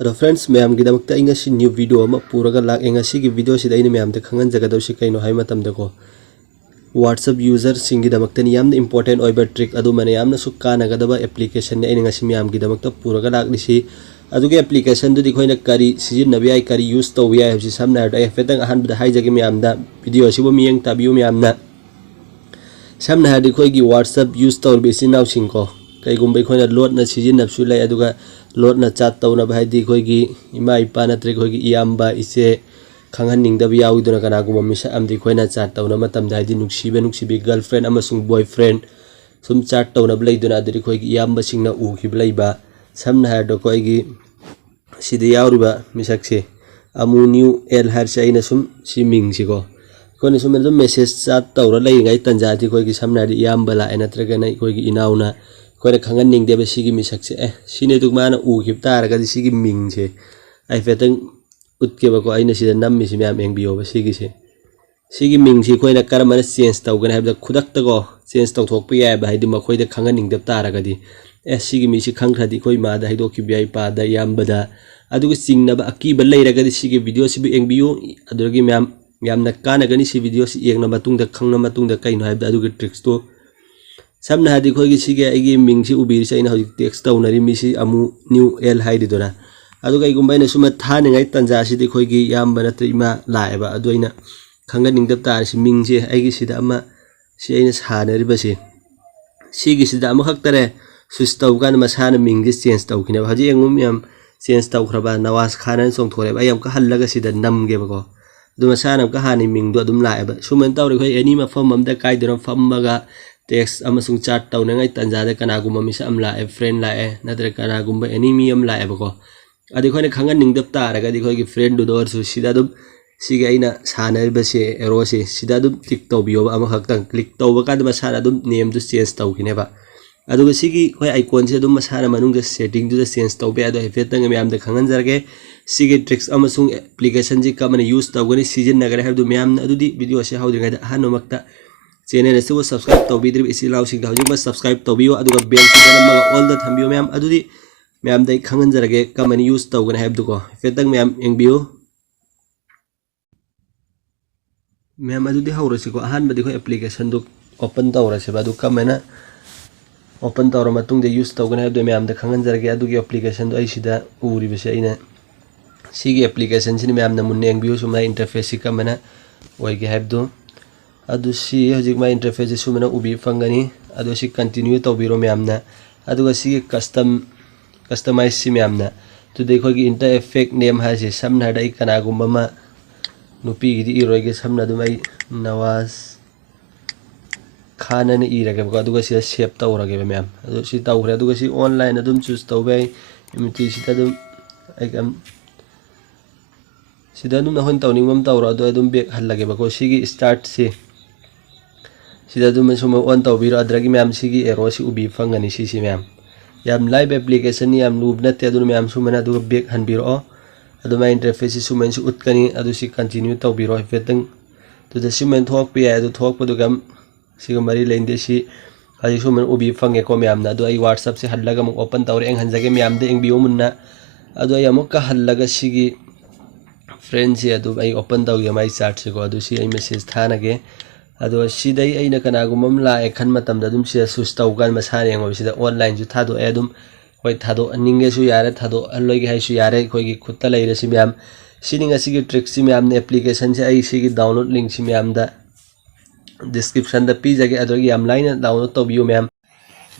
अदो friends ma'am गिदमक्ता इंगा सी new video अमा पूरागा लाक इंगा सी की वीडियो सिदा इन मैम ते खंगन जगदौसी कइनो हाय मतमदको WhatsApp यूजर सिंगी दमक्तनी यामना इंपोर्टेंट ओइबा ट्रिक अदु मने यामना सु कानागदबा एप्लीकेशन ने इंगा सी मैम गिदमक्ता पूरागा लाकलिसी अदुगे एप्लीकेशन दुदि खोइना करी सिजिनबि याय करी यूज तौबि याय हबसि सामना हरदा एफेतंग अहानबदा हाइजगे मैमदा वीडियो सिबो मियंग ताबियो मैमना सामना हरदि खोइगी WhatsApp यूज तौबि सिनाउसिंको कईगुम्बे खोइना लोडना सिजिनबसु लay अदुगा लोडना चाट तौनबा हाइदि खोइगी इमा इपा नत्रे खोइगी इयाम्बा इसे खंगहन्निंगदब याउदुना कनागुम मिसा अमदि खोइना चाट तौना मतमदा हाइदि नुक्सिबे गर्लफ्रेंड अमसुंग बॉयफ्रेंड सुम चाट तौनब लैदुना अदि खोइगी इयाम्बा सिंगना उखिब लैबा सामना हरदो खोइगी सिदि याउरिबा मिसक्से अमु न्यू एल हरसे आइना सुम सि मिंगसिको खोइना सुम दम मेसेज चाट तौरा लैंगाय तंजादि खोइगी सामना हरदि इयाम्बा ला नत्रगना खोइगी इनाउना खोइना खंगहन्निंगदेबा सिगी मिसक्से सिने दुक माना उखिब तारगदि सिगी मिंगसे आई फेतंग उत्केबको आइना सिदा नम्मिसि म्याम एंगबियोबा सिगिसे सिगी मिंगसि खोइना करमना चेंज तौगना हाइबदा खुदक्तको चेंज तौथोकपा यायबा हाइदि मखोइदा खंगहन्निंगदब तारगदि सिगी मिसि खंगथादि खोइ मादा हाइदोखिब याय पादा याम्बदा अदुगा चिंगनबा अकीबा लैरगदि सिगी वीडियो सिबु एंगबियो अदुगी म्याम यामना कानगनि सि वीडियो सि येंगना मतुंगदा खंगना मतुंगदा कइनो हाइबदा अदुगी ट्रिक्स तो सामना हादि खोइगी सिगे आइगी मिंगसि उबिरिसि आइना हौजिक टेक्स्ट तौनरि मिसि अमु न्यू एल हाइदिदोना अदुगा आइगुम्बाइना सुमा थानिङाइ तंजासिदि खोइगी याम्बा नत्र इमा लाएबा अदु आइना खंगनिंगदब तारसि मिंगसि आइगी सिदा अमा सि आइना सानरिबसि सिगी सिदा अमा खक्तरे स्विच तौगान मसाना मिंगसि चेंज तौखिनेबा हजि एंगुम याम चेंज तौखरबा नवाज खान चोंथोरेबा आइ अमका हल्लगा सिदा नमगेबको अदु मसाना अमका हानि मिंगदो अदुम लाएबा सुमन तौरे खोइ एनी मफम अमदा काइदोना फम्मगा टेक्स्ट अमसुंग चाट तौनङाइ तंजादा कनागुम मिसा अम लाए फ्रेंड लाए नत्र कनागुम्बा एनी मी अम लाएबको अदि खोइना खंगनिंगदब तारगदि खोइगी फ्रेंड दुदोरसु सिदा दुम सिगे आइना सानरिबसे एरोसे सिदा दुम टिक तौबियोबा अमा खक्तंग क्लिक तौबा काद मसाना दुम नेम दु चेंज तौखिनेबा अदुगा सिगी खोइ आइकॉन से दुम मसाना मनुंग सेटिंग दु चेंज तौबे अदो हेफेतंग म्याम द खंगनजरगे सिगे ट्रिक्स अमसुंग एप्लीकेशन जी कमने यूज तौगनि सीजन नगरे हबदु म्याम अदुदि वीडियो से हाउदिंगाइदा हानोमक्ता चैनल से सब्सक्राइब तौबीद्रि इसी लाउसिंग हौजिक सब्सक्राइब तौबियो अदुगा बेल सिगन ऑल द थंबियो मैम अदुदि मैम दai खंगनजरगे कमनि यूज तौगने हाइबदुको फेतंग मैम एंगबियो मैम अदुदि हौरसिको अहानबदि खो एप्लीकेशन दु ओपन तौरसे बदु कमना ओपन तौर मतुंग दे यूज तौगने हाइबदु मैम द खंगनजरगे अदुगी एप्लीकेशन दु आइसिदा उरिबसे आइना सिगी एप्लीकेशन सिनि मैम न मुन्ने एंगबियो सुमा इंटरफेस सि कमना ओइगे हाइबदु अदु सी हजिक मा इंटरफेस सुमना उबि फंगनी अदु सी कंटिन्यू तौबिरो मैमना अदुगा सी कस्टमाइज सी मैमना तो देखो कि इंटर इफेक्ट नेम हासे समना दai कनागुम्बा मा नुपी गिदि इरोइगे समना दुमाइ नवाज खान ने इरगे बको अदुगा सी सेव तौरगे मैम अदु सी तौखरे अदुगा सी ऑनलाइन अदुम चूज तौबे इमिति सी तदुम आइकम सिदा दुम नहोन तौनिंगम तौरा अदु अदुम बेक हल्लगे बको सीगी स्टार्ट से सिदा दुम सुम ऑन तौबिरो अद्रगी मैम सिगी एरो सी उबि फंगनी सी मैम याम लाइव एप्लीकेशन याम लूब नते अदु मैम सुमना अदु बेक हनबिरो अदु मा इंटरफेस सी सुमन सी उतकनी अदु सी कंटिन्यू तौबिरो फेतंग तो द सुमन थोक पे अदु थोक पदु गम सिग मरी लेंदे सी हजि सुमन उबि फंगे को मैम ना अदु आई WhatsApp से हल्लगा मु ओपन तौरे एंग हनजगे मैम दे एंगबियो मुन्ना अदु आई अमुक का हल्लगा सिगी फ्रेंड से अदु आई ओपन तौगे माइ चार्ट से को अदु सी आई मैसेज थानगे अदो सिदै आइना कनागुमम लाए खन मतम ददुम से सुस तौगान मसाने ngो सिदा ऑनलाइन जु थादो एदुम होय थादो निंगे सु यारे थादो अल्लोगे हाइसु यारे खोइगी खुत्ता लैरे सि म्याम सिनिंगा सिगी ट्रिक सि म्याम ने एप्लीकेशन से आई सिगी डाउनलोड लिंक सि म्याम दा डिस्क्रिप्शन दा पी जगे अदोगी याम लाइन डाउनलोड तौबियो म्याम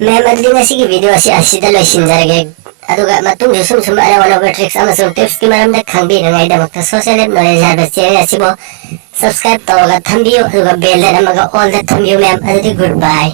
मैम अदुगा सिगी वीडियो से असिदा लैसिनजरगे अदुगा मतुंग सुम सुम अरे वन ऑफ ट्रिक्स अमसुंग टिप्स की मरमदा खंबिरङाइदमक्ता सोशल नॉलेज हाबा चैनल असिबो सब्सक्राइब तौरगा थंबियो अदुगा बेल नमगा ऑल द थंबियो मैम अदुदि गुड बाय